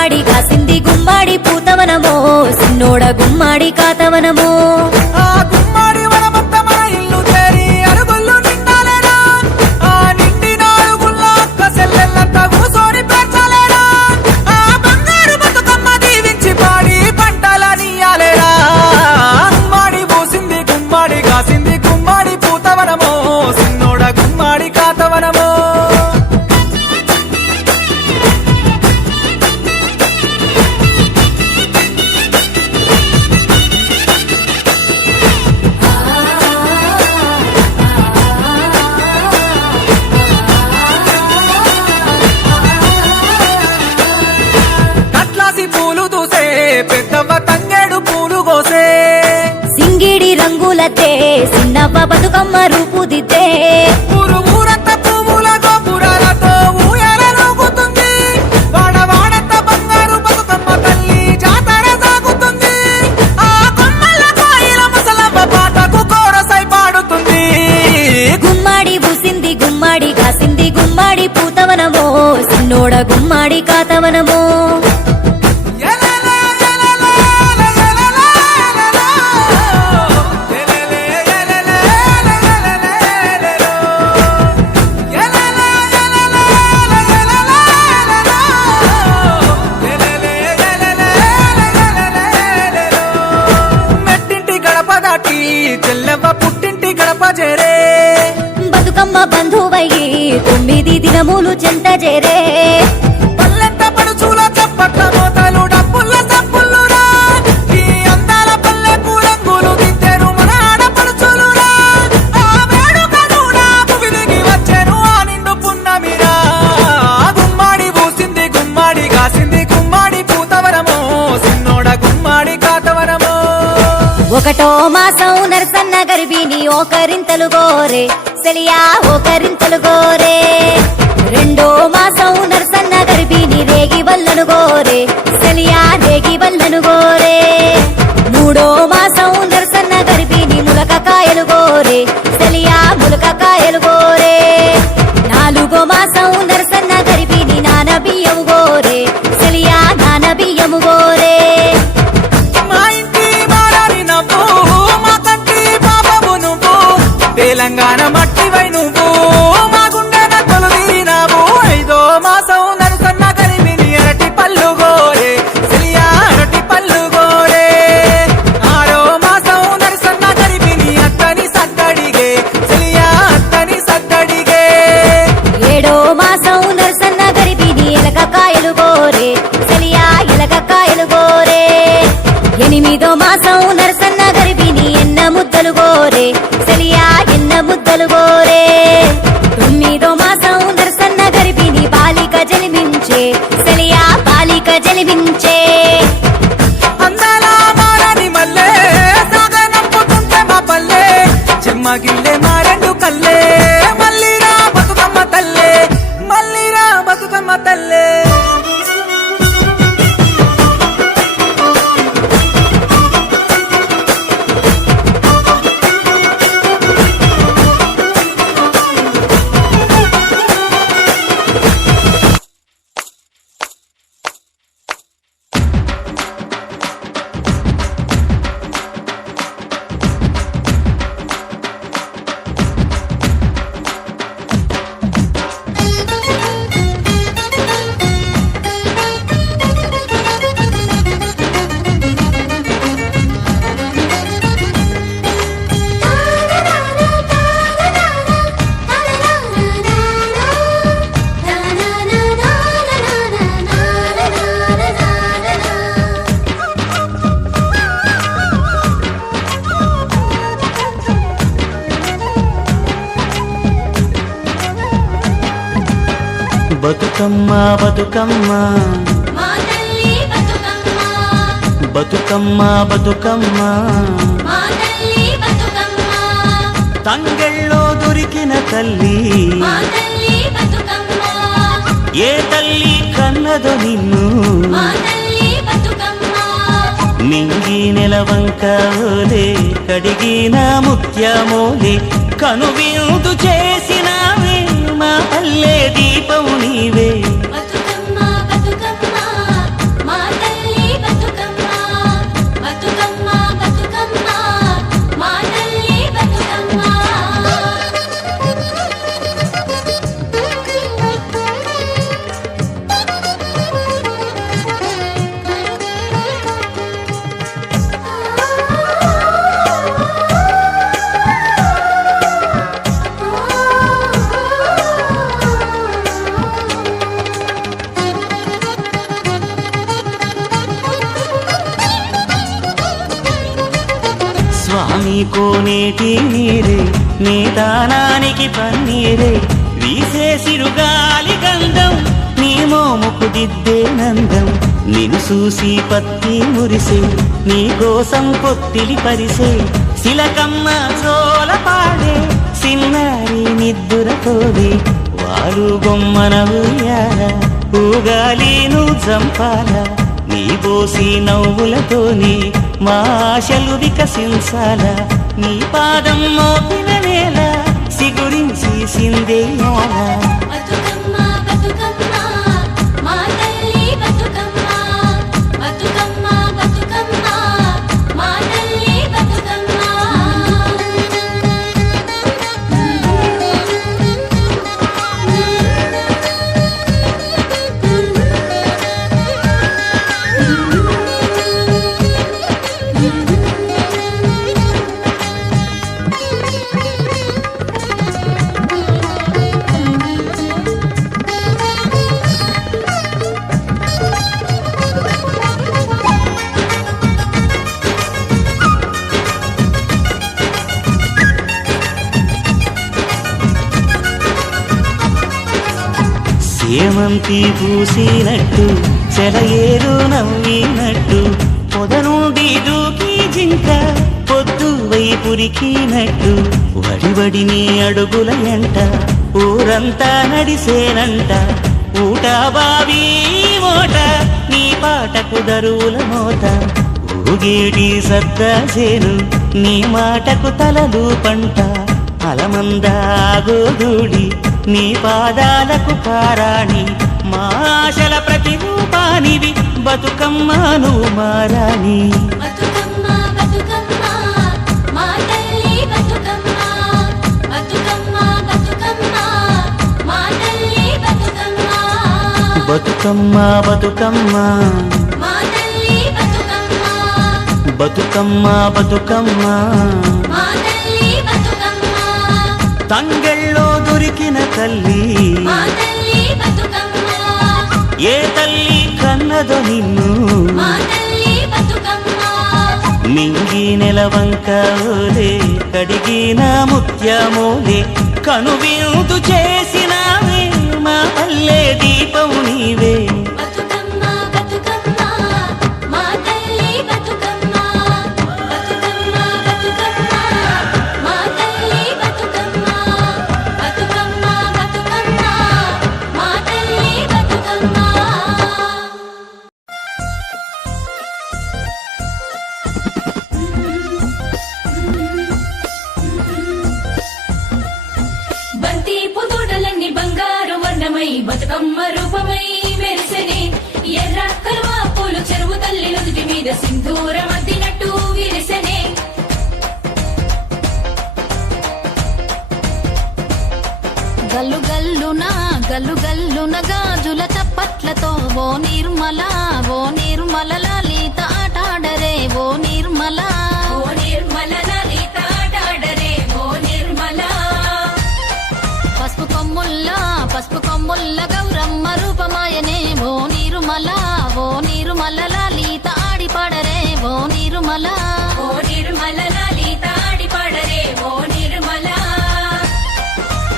గుమ్మాడి కాసింది గుమ్మాడి పూతవనమో సిన్నోడ గుమ్మాడి కాతవనమో పెద్దవ్వ తంగేడు పూలు కోసే సింగిడి రంగులతే సిన్నవ్వ బతుకమ్మ రూపుదిద్దే ఊరంతా పువ్వుల గోపురాలతో ఊయలూగుతుంది వాడవాడంతా బంగారు బతుకమ్మ తల్లి జాతర సాగుతుంది ఆ కొమ్మల కాయల ముసలమ్మ పాటకు కోరసై పాడుతుంది గుమ్మాడి పూసింది గుమ్మాడి కాసింది గుమ్మాడి పూతవనమో సిన్నోడ గుమ్మాడి కాతవనమో చెల్లెవ్వ పుట్టింటి గడప చేరే బతుకమ్మ బంధువయ్యి 9 దినములు చెంత చేరే పల్లెంత పడుచుల చప్పట్ల మోతలు డప్పుల సప్పులురా ఈ అందాల పల్లెకు రంగులు దిద్దెను మన ఆడపడుచులురా ఆ వేడుక కూడా భువిదిగి వచ్చెను ఆ నిండు పున్నమిరా గుమ్మాడి పూసింది గుమ్మాడి కాసింది గుమ్మాడి పూతవరమో సిన్నోడ గుమ్మాడి కాతవరమో ఒకటో మాసం నరసన్న గర్భిణి ఓకరింతలు గోరే సెలియా ఓకరింతలు గోరే రెండో మాసం నరసన్న గర్భిణి రేగి వల్లను గోరే సెలియా రేగి వల్లను గోరే మూడో మాసం నరసన్న గర్భిణి ములకకాయలు గోరే సెలియా ములకకాయలు గోరే నాలుగో మాసం నరసన్న గర్భిణి నాన బియ్యము గోరే సెలియా నాన బియ్యము గోరే తెలంగాణ మట్టివై నువ్వు మా గుండెన కొలుదీరినావు ఐదో మాసం నరసన్న గరిమిని అరటి పళ్ళు గోరే సిలియా అరటి పళ్ళు గోరే ఆరో మాసం నరసన్న గరిమిని అత్తని సద్దడిగే సిలియా అత్తని సద్దడిగే ఏడో మాసం నరసన్న గరిమిని ఎలకకాయలు గోరే సిలియా ఎలకకాయలు గోరే ఎనిమిదో మాసం నరసన్న గరిమిని ఎన్న ముద్దలు గోరే సెలియా ఎన్న ముద్దలు గోరే తొమ్మిదో మాసం నరసన్న గరిపిని బాలిక జలిమించే సెలియా బాలిక జలిమించే అందాల మారని మల్లె సాగనంపుతుంటే మా పల్లె చెమ్మగిల్లే మారెండు కల్లే మల్లిరా బతుకమ్మ తల్లే మల్లిరా బతుకమ్మ తల్లే బతుకమ్మ బతుకమ్మ బతుకమ్మ బతుకమ్మ తంగెళ్ళో దొరికిన తల్లి ఏ తల్లి కన్నదో నిన్ను మింగి నెలవంక ఓలే కడిగిన ముత్యమోలే కనువిందు చేసినావే మా పల్లె దీపము నీవే నీ కోనేటి నీరే నీ దానానికి పన్నీరే వీసే సిరుగాలి గంధం నీ మోముకు దిద్దే నందం నిన్ను చూసి పత్తి మురిసే నీ కోసం పొత్తిలి పరిసే శిలకమ్మ చోల పాడే సిన్నారి నిద్దురతోడి వారు బొమ్మన ఉయ్యాల ఊగాలి నువ్వు చంపాల నీ బోసి నవ్వులతోని మా ఆశలు వికసించాల నీ పాదం మోపిన నేల సిగురించి సిందేయాల బతుకమ్మ బతుకమ్మ మా తల్లి బతుకమ్మ బతుకమ్మ బతుకమ్మ మా తల్లి బతుకమ్మ సేమంతి పూసినట్టు చెలయేరు నవ్వినట్టు పొద నుండి దూకి జింక పొద్దు వైపురికినట్టు వడివడి నీ అడుగుల ఎంట ఊరంతా నడిసేనంట ఊట బావి మోట నీ పాటకు దరువుల మోత ఊగేటి సద్దా చేను నీ మాటకు తలలు పంట అలమందాగోదూడి నీ పాదాలకు కారాణి మా ఆశల ప్రతిరూపానివి బతుకమ్మ నువ్వు మారాని బతుకమ్మ బతుకమ్మ మా తల్లి బతుకమ్మ బతుకమ్మ బతుకమ్మ మా తల్లి బతుకమ్మ బతుకమ్మ బతుకమ్మ మా తల్లి బతుకమ్మ బతుకమ్మ బతుకమ్మ మా తల్లి బతుకమ్మ తంగెళ్ళో దొరికిన తల్లి మా తల్లి బతుకమ్మ ఏ తల్లి కన్నదో నిన్ను మా తల్లి బతుకమ్మ మింగి నెలవంక ఓలే కడిగిన ముత్యమోలే కనువిందు చేసినావే మా పల్లె దీపం నీవే బతుకమ్మ బతుకమ్మ మా తల్లి బతుకమ్మ బతుకమ్మ బతుకమ్మ మా తల్లి బతుకమ్మ బతుకమ్మ బతుకమ్మ మా తల్లి బతుకమ్మ బంతి పుదోడలన్నీ బంగారు వర్ణమై బతుకమ్మ రూపమై మెరిసెనే ఎర్ర కలువ పూలు చెరువు తల్లి నుదుటి మీద సింధూరం అద్దినట్టు విరిసెనే గల్లు గల్లున గాజుల చప్పట్లతో ఓ నిర్మల లలిత ఆటాడరే ఓ నిర్మల లలిత ఆటాడరే ఓ నిర్మల పసుపు కొమ్ముల్ల గౌరమ్మ రూపమాయనే ఓ నిర్మల లలిత ఆడిపాడరే ఓ నిర్మల లలిత ఆడిపాడరే ఓ నిర్మల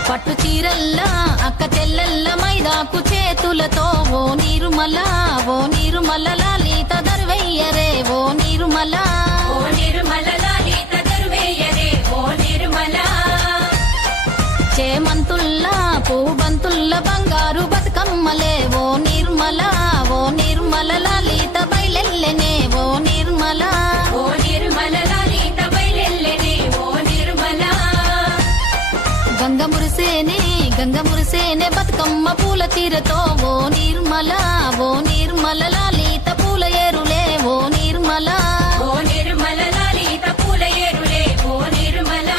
పట్టు చీరల్లా అక్క చెల్లెల్ల మైదాకు చేతులతో ఓ నిర్మల లలిత దర్వెయ్యరే ఓ నిర్మల లలిత దర్వెయ్యరే ఓ నిర్మల చేమంతుల్లా పూబంతుల్ల బంగారు బతుకమ్మలే ఓ నిర్మల లలిత బయలెల్లెనే ఓ నిర్మల లలిత బయలెల్లెనే ఓ నిర్మల గంగ మురిసేనే బతుకమ్మ పూల తీరతో ఓ నిర్మల లలిత పూల ఏరులే ఓ నిర్మల లలిత పూల ఏరులే ఓ నిర్మల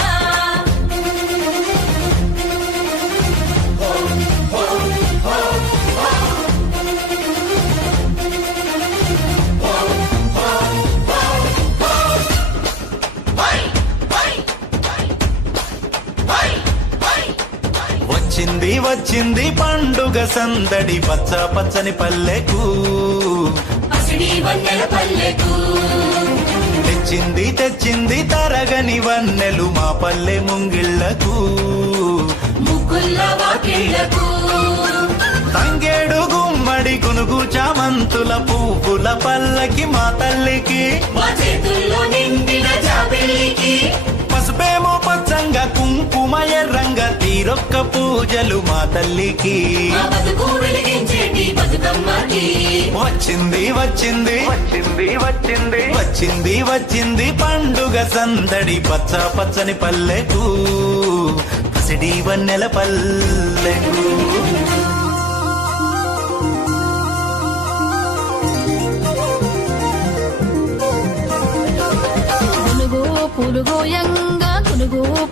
వచ్చింది పండుగ సందడి పచ్చ పచ్చని పల్లెకు పసిడి వన్నెల పల్లెకు తెచ్చింది తెచ్చింది తరగని వన్నెలు మా పల్లె ముంగిళ్లకు ముగ్గుల వాకిళ్లకు తంగేడు గుమ్మడి గునుగు చామంతుల పువ్వుల పల్లకి మా తల్లికి మా చేతుల్లో నిండిన జాబిల్లికి పసుపేమో పచ్చంగా కుంకుమ ఎర్రంగా తీరొక్క పూజలు మా తల్లికి మా బతుకు వెలిగించేటి బతుకమ్మకి వచ్చింది వచ్చింది వచ్చింది వచ్చింది వచ్చింది వచ్చింది పండుగ సందడి పచ్చ పచ్చని పల్లెకు పసిడి వన్నెల పల్లెకు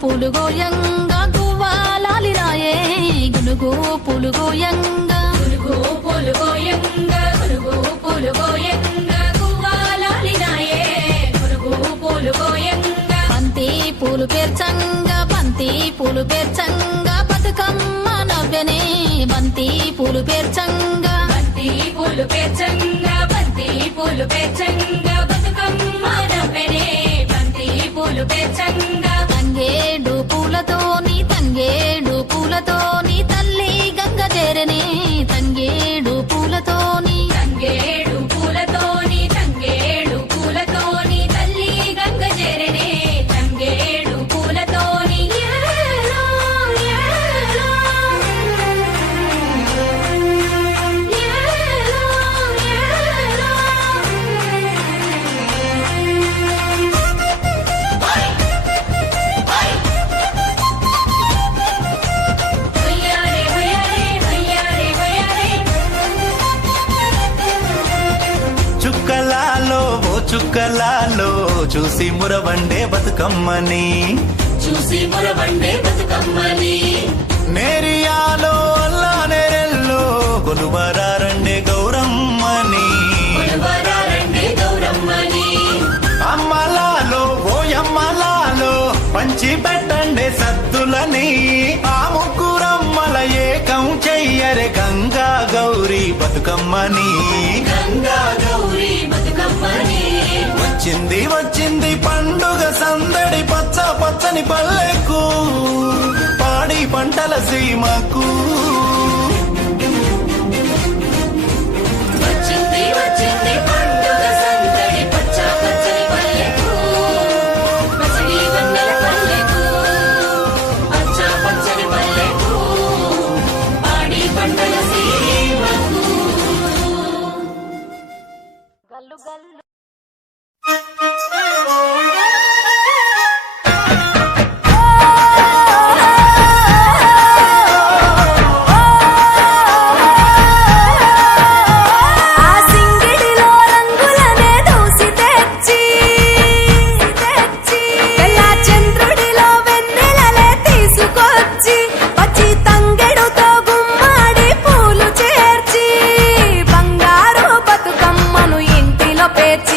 పులుగోయంగా గువ్వాలాలి రాయే గునుగు పులుగోయంగా గులుగు పూలుగోయంగా గులుగు పూలుగోయంగా గువ్వాలాలినాయే గులుగు పూలుగోయంగా బంతి పూలు పేర్చంగా బతుకమ్మ నవ్వెనే బంతి పూలు పేర్చంగా బంతి పూలు పేర్చంగా బంతి పూలు పేర్చంగా బతుకమ్మ నవ్వెనే బంతి పూలు పేర్చంగా తంగేడు పూలతోని తల్లి గంగ చేరనే తంగేడు పూలతోని తంగేడు పూలతోని తల్లి గంగ చేరనే తంగేడు పూలతోని ఏలో, ఏలో. ఏలో, ఏలో. హొయ్యారే, హొయ్యారే, హొయ్యారే, హొయ్యారే. చుక్కలాలో ఓ చుక్కలాలో చూసి మురవండే బతుకమ్మని చూసి మురవండే బతుకమ్మని నేరియాలో అల్లా నేరెల్లో కొలువరారండే గౌరమ్మని కొలువరారండే గౌరమ్మని అమ్మలాలో ఓ అమ్మలాలో పంచి పెట్టండే సద్దులని ఆ ముగ్గురమ్మల ఏకం చెయ్యరే గంగా గౌరీ బతుకమ్మని గంగా గౌరీ బతుకమ్మని వచ్చింది వచ్చింది పండుగ సందడి పచ్చ పచ్చని పల్లెకు పాడి పంటల సీమకు వచ్చింది వచ్చింది పండుగ సందడి పచ్చ పచ్చని పల్లెకు పసిడి వన్నెల పల్లెకు పచ్చ పచ్చని పల్లెకు పాడి పంటల సీమకు ఆ సింగిడిలో రంగులనే దూసి తెచ్చి తెల్ల చంద్రుడిలో వెన్నెలలే తీసుకొచ్చి పచ్చి తంగెడుతో గుమ్మాడి పూలు చేర్చి బంగారు బతుకమ్మను ఇంటిలో పేర్చి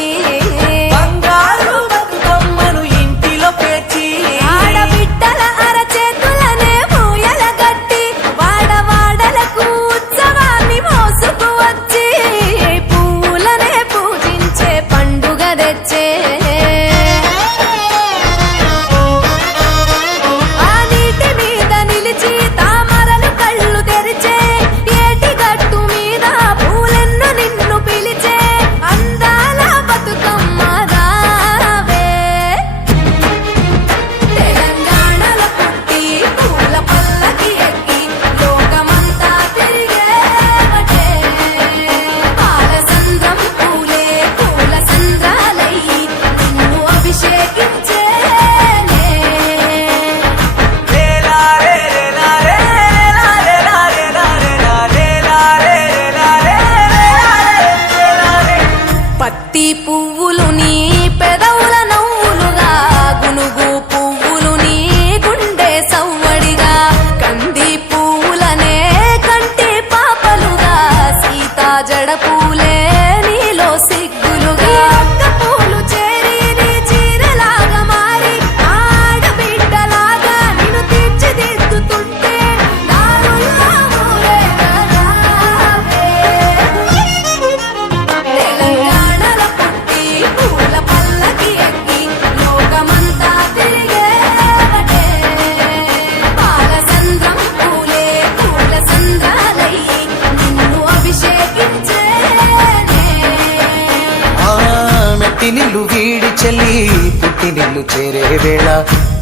మెట్టినిల్లు వీడి చెల్లి పుట్టినిల్లు చేరే వేళ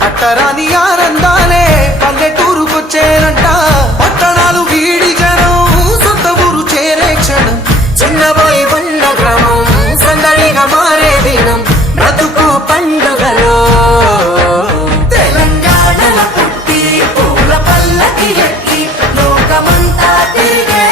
అట్టరాని ఆనందాలే పల్లెటూరుకొచ్చేనంట పట్టణాలు వీడి జనం సొంత ఊరు చేరే క్షణం చిన్నబోయి బండ గ్రామం సందడిగా మారే దినం బ్రతుకు పండుగలో తెలంగాణల పుట్టి పూల పల్లకి ఎక్కి లోకమంతా తిరిగే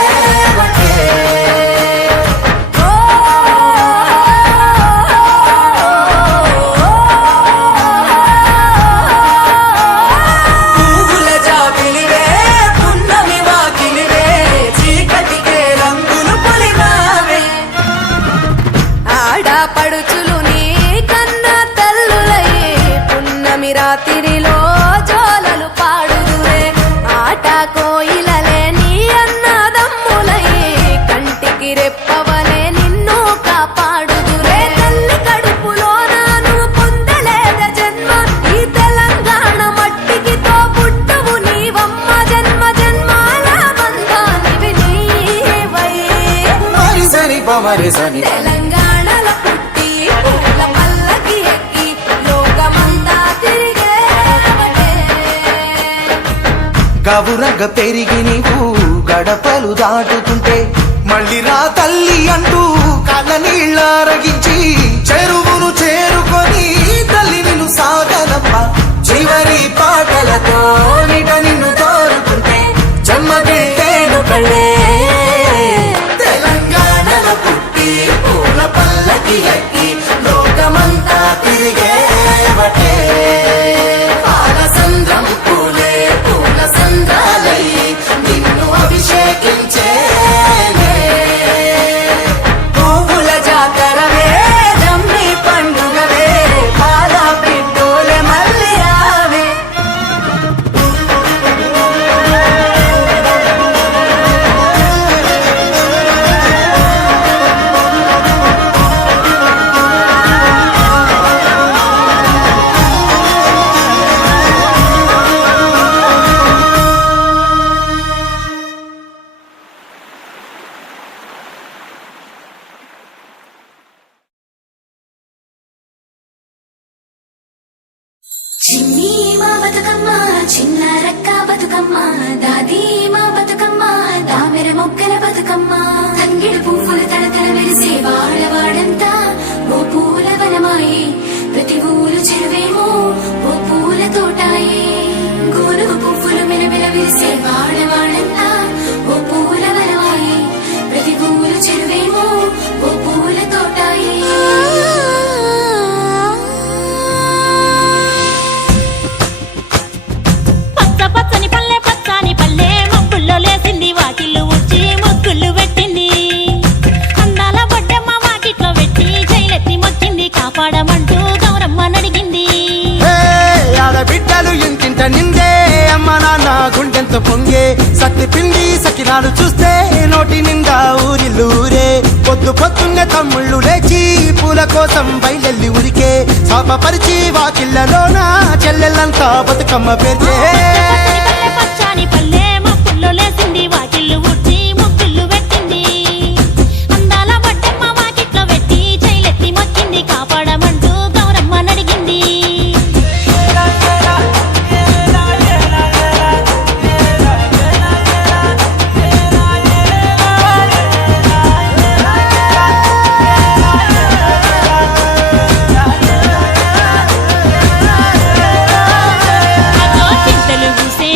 పడుచులు నీ కన్నా తల్లులయ్యే పున్నమి రాత్రిలో జోలలు పాడుదురే ఆట కోయిలలే నీ అన్నదమ్ములయ్యే కంటికి రెప్పవలే నిన్ను కాపాడుదురే తల్లి కడుపులో నాను పొందలేద జన్మ ఈ తెలంగాణ మట్టికి తో పుట్టువు నీవమ్మ జన్మ జన్మాల బంధానివి నీవై సరి పమరి సని తెలంగాణల పుట్టి పూల పల్లకి ఎక్కి లోకమంతా తిరిగేవటే గవురగ పెరిగి నీవు గడపలు దాటుతుంటే మళ్ళీ రా తల్లి అంటూ కళ్ళ నీళ్ళరగించి చెరువును చేరుకొని తల్లి నిన్ను సాగనప్ప చివరి పాటలతో నిట నిన్ను తోరుతుంటే జన్మదిట్టేను కళ్ళే తెలంగాణలో పుట్టి పూల పల్లకి ఎక్కి లోకమంతా తిరిగేవటే పాలసంద్రం పూలే పూల సంద్రాలై నిన్ను అభిషేకించేనే పువ్వుల జాతరవే జమ్మి పండుగవే పాల పిట్టోలే మళ్ళీ రావే చిన్ని మా బతుకమ్మ చిన్న రక్క బతుకమ్మ దాది మా బతుకమ్మ దామెర మొక్కల బతుకమ్మ తంగిడు పువ్వులు తడతడ మెరిసే వాడవాడంతా ఓ పూల వనమాయే ప్రతి ఊరు చెరువేమో ఓ పూల తోటాయే గోనుగు పువ్వులు మెలమెల విరిసే వాడవాడంతా ఓ పూల వనమాయే ప్రతి ఊరు చెరువేమో ఓ పూల తోటాయే పచ్చ పచ్చని పల్లె పచ్చని పల్లె మబ్బుల్లో లేసింది వాకిళ్ళు ఊడ్చి ముగ్గులు పెట్టింది అందాల బొడ్డమ్మ వాకిట్లో పెట్టి జైలెత్తి మొక్కింది కాపాడమంటూ గౌరమ్మ నడిగింది ఆడబిడ్డలు ఇంటింట నిందే అమ్మ నాన్న గుండెంత పొంగే సత్తి పిండి సకినాలు చూస్తే నోటి నిండా ఊరిల్లూరే పొద్దు పొద్దున్నే తమ్ముళ్ళు లేచి పూల కోసం బయలెల్లి ఉరికే శాపపరిచి వాకిళ్ళలోన చెల్లెళ్ళంతా బతుకమ్మ పేర్చే పచ్చని పల్లె పచ్చని పల్లె మబ్బుల్లో లేసింది వాకిళ్ళు ఊడ్చి ముగ్గులు పెట్టింది అందాల బొడ్డమ్మ వాకిట్లో పెట్టి జైలెత్తి మొక్కింది కాపాడమంటూ గౌరమ్మ నడిగింది చింతలు పూసే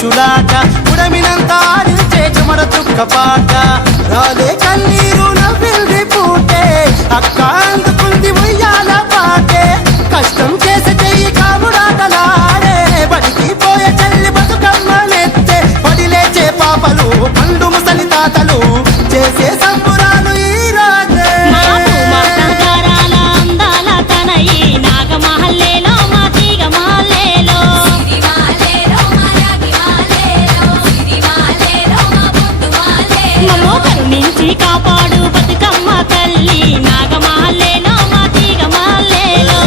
పురుషులాట ఉడమినంత ఆడించే చెమర చుక్క పాట రాలే కన్నీరు నవ్వింది పూటే అక్క అందుకుంది ఉయ్యాల పాటే కష్టం చేసే చెయ్యి కాముడాటలాడే బడికి పోయే చెల్లి బతుకమ్మ నెత్తే పడి లేచే పాపలు పండు ముసలి తాతలు చేసే సంబురాలు ఈ రాజే మాపు మాటగారాల అందాల తనయి నాగమహల్లేలో మా తీగ మహల్లేలో మమ్మో కరుణించి కాపాడు బతుకమ్మ తల్లి నాగమహల్లేలో మా తీగ మహల్లేలో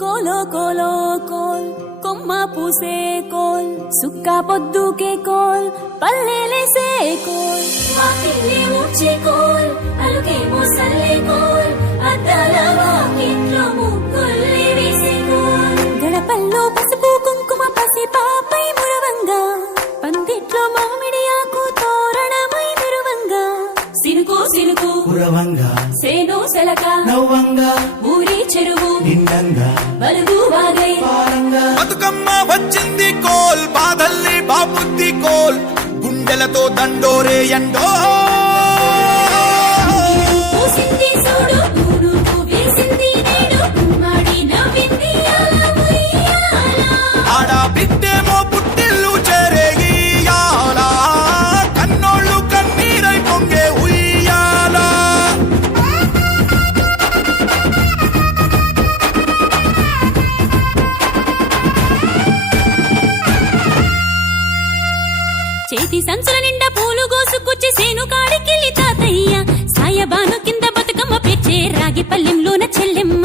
కోలో కోలో కోల్ కొమ్మ పూసే కోల్ సుక్క పొద్దుకే కోల్ పల్లెలేసే కోల్ వాకిలి ఊడ్చే కోల్ అలుకేమో సల్లే కోల్ అద్దాల వాకిట్లో ముగ్గుల్ని వేసే కోల్ గడపల్లో పసుపు కుంకుమ పసి పాపై మురవంగా పందిట్లో మామిడి ఆకు తోరణమై మెరువంగా సినుకు సినుకు పురవంగా సేను సెలక నవ్వంగా ఊరి చెరువు నిండంగా బలుగు వాగై బతుకమ్మ వచ్చింది కోల్ బాధల్ని బాబుద్ది కోల్ గుండెలతో దండోరే ఎండో పూసింది చూడు నూనూకు వేసింది నేడు గుమ్మడి నవ్వింది అలా ఉయ్యాల. ఆడ బిడ్డేమో పుట్టిల్లు చెరేగియాల కన్నోళ్ళు కన్నీరై పొంగే ఉయ్యాల చేతి సంచుల నిండా పూలు గోసుకొచ్చి సేను కాడికెళ్ళి తాతయ్య సాయబాను కింద బతుకమ్మ పెచ్చే రాగి పల్లెంలోన చెల్లెమ్మ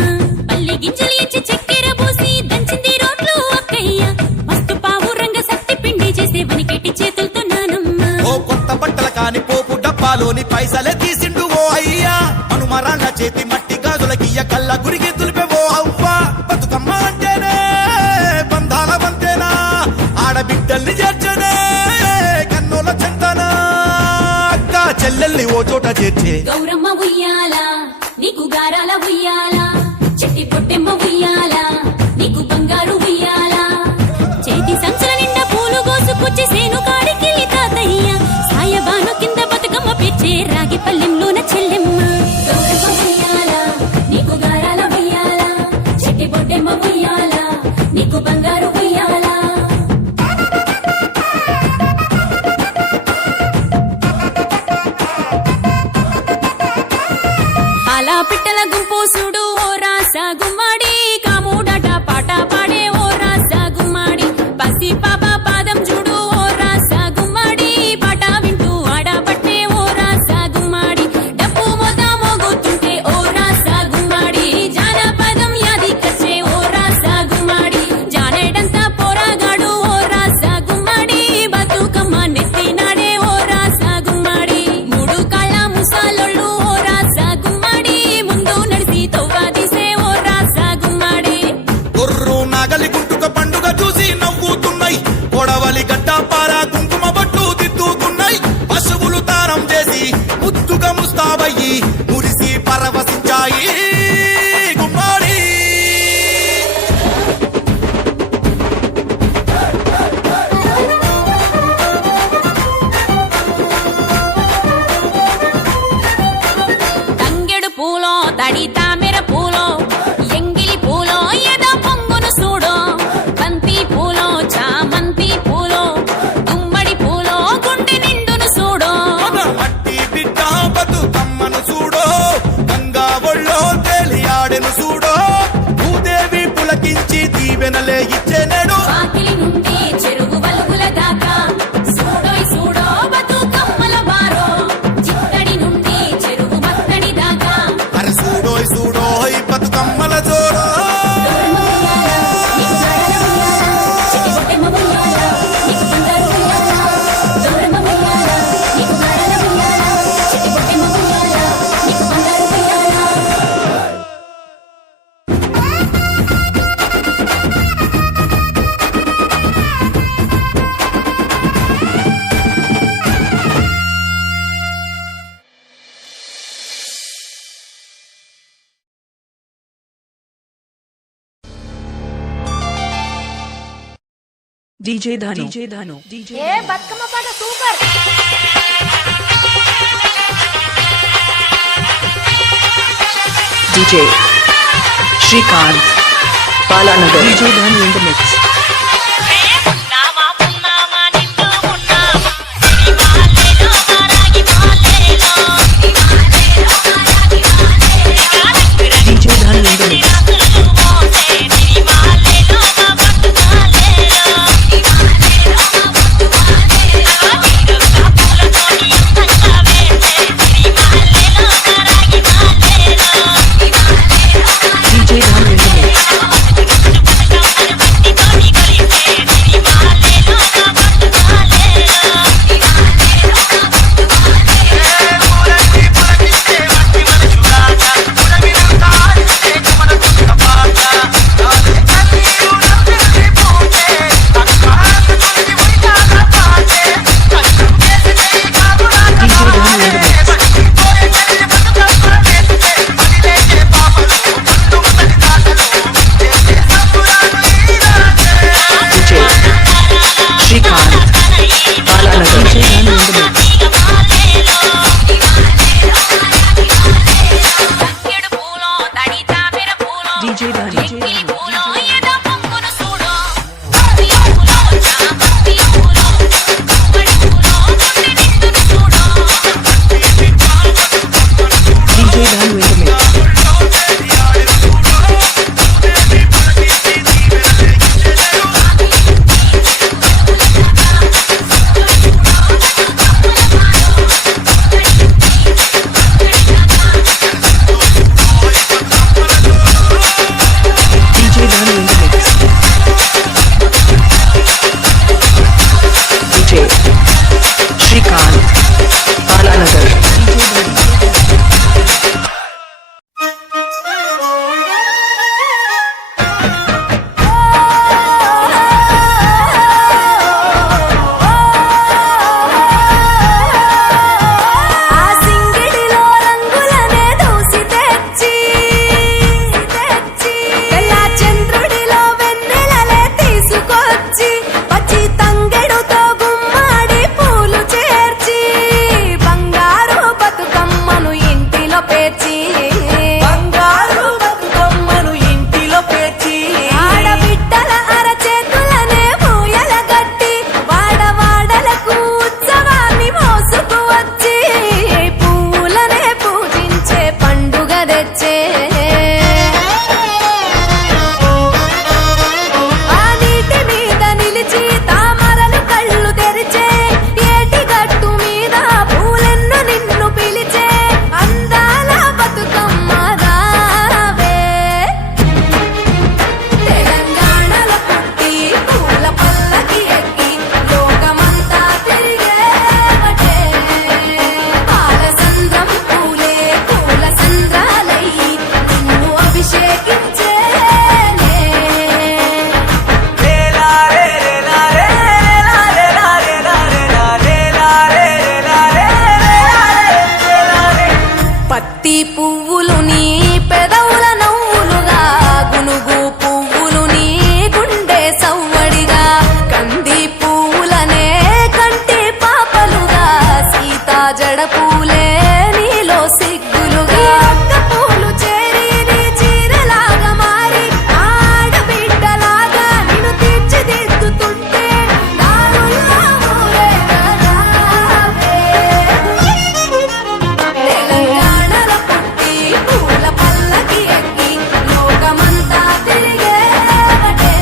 పల్లె గింజలు ఇచ్చి చక్కెర పోసి దంచింది రోడ్లు అక్కయ్య మస్తు పావు రంగ సత్తి పిండి చేసే వనికెట్టి చేతులతో నానమ్మ ఓ కొత్త బట్టల కాని పోపు డబ్బాలోని పైసలే తీసిండు ఓ అయ్యా మనుమరాళ్ళ చేతి మట్టి గాజులకియ్య కళ్ళ గురిగి తులిపే ఓ అవ్వ బతుకమ్మ అంటేనే బంధాల వంతేనా ఆడబిడ్డల్ని చేర్చనే కన్నుల చెంతనా అక్క చెల్లెల్ని ఓ చోట చేర్చే గౌరమ్మ ఉయ్యాల నీకు గారాల ఉయ్యాల చెట్టి పొట్టెమ్మ ఉయ్యాల నీకు బంగారు ఉయ్యాల చేతి సంచుల నిండా పూలు గోసుకొచ్చి సేను కాడికెళ్ళి తాతయ్య సాయబాను కింద బతుకమ్మ పెచ్చే రాగి పల్లెంలోన చెల్లెమ్మ గౌరమ్మ ఉయ్యాల నీకు గారాల ఉయ్యాల చెట్టి పొట్టెమ్మ ఉయ్యాల నీకు బంగారు ఉయ్యాల అలా పిట్టల గుంపు చూడు ఓ రాస గుమ్మడి కాముడట పాట పాడే ఓ రాస గుమ్మడి పసి పాప పాదం చూడు ఓ రాస గుమ్మడి పాట వింటూ ఆడబట్టే ఓ రాస గుమ్మడి డప్పు మొద మోగుతుంటే ఓ రాస గుమ్మడి జానపదం యాదికొచ్చే ఓ రాస గుమ్మడి జానేడంతా పోరాగాడు ఓ రాస గుమ్మడి బతుకమ్మ నెత్తినాడే ఓ రాస గుమ్మడి మూడు కాళ్ళ ముసాలొళ్ళు ఓ రాస గుమ్మడి ముందు నడిసి DJ Dhanu. ఏ బతుకమ్మ పాట super. DJ Shrikant Palanagar. DJ Dhanu in the mix. DJ Dhanu in the mix. DJ Dhanu in the mix. DJ Dhanu in the mix. DJ Shrikant Palanagar. DJ Dhanu in the mix. DJ Dhanu. DJ Dhanu in the mix. DJ Dhanu in the mix. DJ Shrikant Palanagar. ఆ సింగిడిలో రంగులనే దూసి తెచ్చి తెల్ల చంద్రుడిలో వెన్నెలలే తీసుకొచ్చి పచ్చి తంగెడుతో గుమ్మాడి పూలు చేర్చి బంగారు బతుకమ్మను ఇంటిలో పేర్చి బంగారు బతుకమ్మను ఇంటిలో పేర్చి ఆడబిడ్డల అరచేతులనే పూయల గట్టి వాడవాడలకు ఉత్సవాన్ని మోసుకు వచ్చి పూలనే పూజించే పండుగ తెచ్చే ఆ నీటి మీద నిలిచి తామరలు కళ్ళు తెరిచే ఏటి గట్టు మీద పూలెన్ను నిన్ను పిలిచే అందాల బతుకమ్మ రావే తెలంగాణలో పుట్టి పూల పల్లకి ఎక్కి లోకమంతా తిరిగేవటే పాలసంద్రం పూలే పూల సంద్రాలయ్యి నిన్ను అభిషేకించేనే పత్తి పువ్వులు నీ పెదవుల నవ్వులుగా గునుగు పువ్వులు నీ గుండె సవ్వడిగా కంది పువ్వులనే కంటి పాపలుగా సీతా జడ పూలే నీలో సిగ్గులుగా ఒక్క పూలు చేరి నీ చీరలాగా మారి ఆడబిడ్డలాగా నిన్ను తీర్చిదిద్దుతుంటే దారుల్లో ఊరేగరావే. తెలంగాణలో పుట్టి పూల పల్లకి ఎక్కి లోకమంతా తిరిగేవటే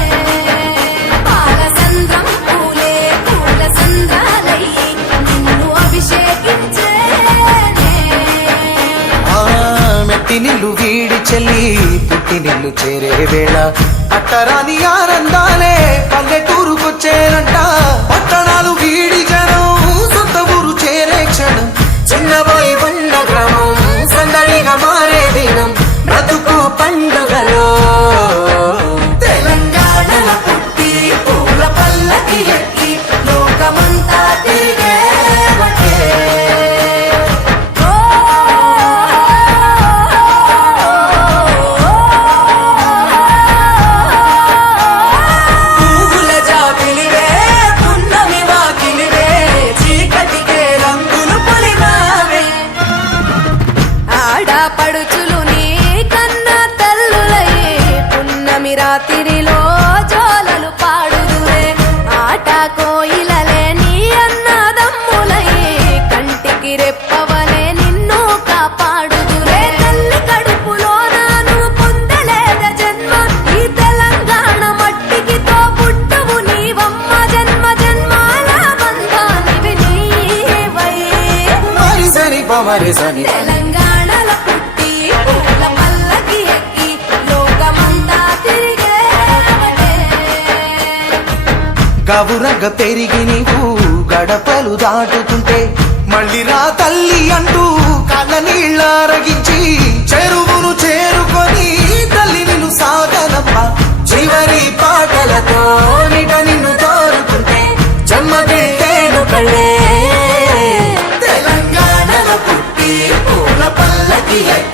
పాలసంద్రం పూలే పూల సంద్రాలయ్యి నిన్ను అభిషేకించేనే మెట్టి నిల్లు వీడి చెల్లి పుట్టి నిల్లు చేరే వేళ అట్టరాని ఆనందాలే పల్లెటూరుకొచ్చేనంట పట్టణాలు వీడి జనం సొంత ఊరు చేరే క్షణం చిన్నబోయి బండ గ్రామం సందడిగా మారే దినం బ్రతుకు పండుగలో తెలంగాణలో పుట్టి పూల పల్లకి ఎక్కి లోకమంతా తిరిగేవటే పూల కంటికి రెప్పవలే నిన్ను కాపాడుదురే తల్లి కడుపులోన నువ్వు పొందలేద జన్మ ఈ తెలంగాణ మట్టికి తో పుట్టవు నీవమ్మ జన్మ జన్మాల బంధానివి నీవై మరిసని పమరిసని తెలంగాణలో పుట్టి పూల పల్లకి ఎక్కి లోకమంతా తిరిగేవటే గవురగ పెరిగి నీవు గడపలు దాటుతుంటే మళ్ళీ రా తల్లి అంటూ కళ్ళ నీళ్ళారగించి చెరువును చేరుకొని తల్లి నిన్ను సాగనప్ప చివరి పాటలతో నిట నిన్ను తోరుకుంటే జన్మదిట్టేను కళ్ళే తెలంగాణలో పుట్టి పూల పల్లకి ఎక్కి